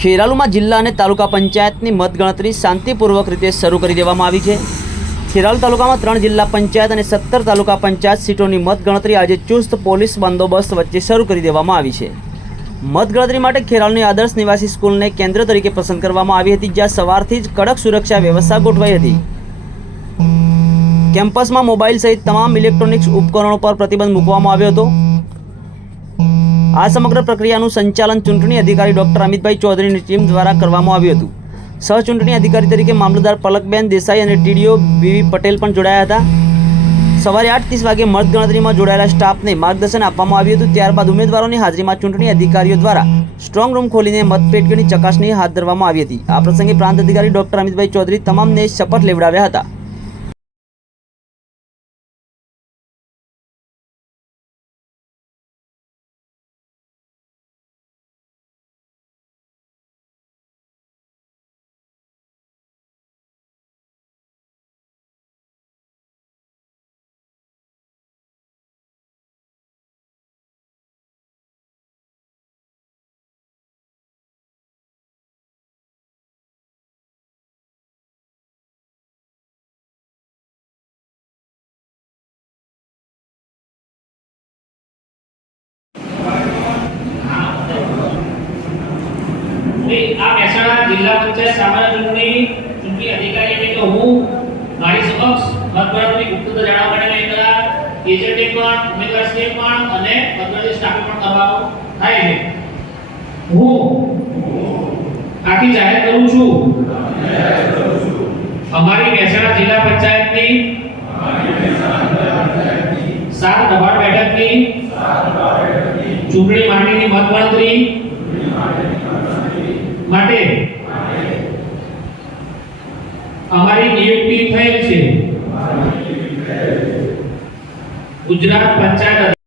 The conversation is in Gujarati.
ખેરાલુમાં જિલ્લા અને તાલુકા પંચાયતની મતગણતરી શાંતિપૂર્વક રીતે શરૂ કરી દેવામાં આવી છે। ખેરાલુ તાલુકામાં 3 જિલ્લા પંચાયત અને 17 તાલુકા પંચાયત સીટોની મતગણતરી આજે ચુસ્ત પોલીસ બંદોબસ્ત વચ્ચે શરૂ કરી દેવામાં આવી છે। મતગણતરી માટે ખેરાલુની આદર્શ નિવાસી સ્કૂલને કેન્દ્ર તરીકે પસંદ કરવામાં આવી હતી, જ્યાં સવારથી જ કડક સુરક્ષા વ્યવસ્થા ગોઠવાઈ હતી। કેમ્પસમાં મોબાઈલ સહિત તમામ ઇલેક્ટ્રોનિક્સ ઉપકરણો પર પ્રતિબંધ મૂકવામાં આવ્યો હતો। આ સમગ્ર પ્રક્રિયાનું સંચાલન ચૂંટણી અધિકારી ડોક્ટર અમિતભાઈ ચૌધરીની ટીમ દ્વારા કરવામાં આવ્યું હતું। સહ ચૂંટણી અધિકારી તરીકે મામલતદાર પલકબેન દેસાઈ અને ટીડીઓ વીવી પટેલ પણ જોડાયા હતા। સવારે 8:30 વાગે મતગણતરીમાં જોડાયેલા સ્ટાફને માર્ગદર્શન આપવામાં આવ્યું હતું। ત્યારબાદ ઉમેદવારોની હાજરીમાં ચૂંટણી અધિકારીઓ દ્વારા સ્ટ્રોંગ રૂમ ખોલીને મતપેટીઓની ચકાસણી હાથ ધરવામાં આવી હતી। આ પ્રસંગે પ્રાંત અધિકારી ડોક્ટર અમિતભાઈ ચૌધરી તમામને શપથ લેવડાવ્યા હતા। આ મહેસાણા જિલ્લા પંચાયત સામાન્ય ચૂંટણી અધિકારી એટલે કે હું મારી સમક્ષ મતગણતરી ગુપ્ત જાણવા માટે કરા એજન્ટે પણ ઉમેદવારશ્રીએ પણ અને મતગણતરી સ્ટાફ પણ કરવાનો થાય છે। હું આથી જાહેર કરું છું અમારી મહેસાણા જિલ્લા પંચાયતની 7 દબાણ બેઠકની ચૂંટણી માટેની મતગણતરી માટે અમારી નિયુક્તિ થયેલ છે। ગુજરાત પંચાયત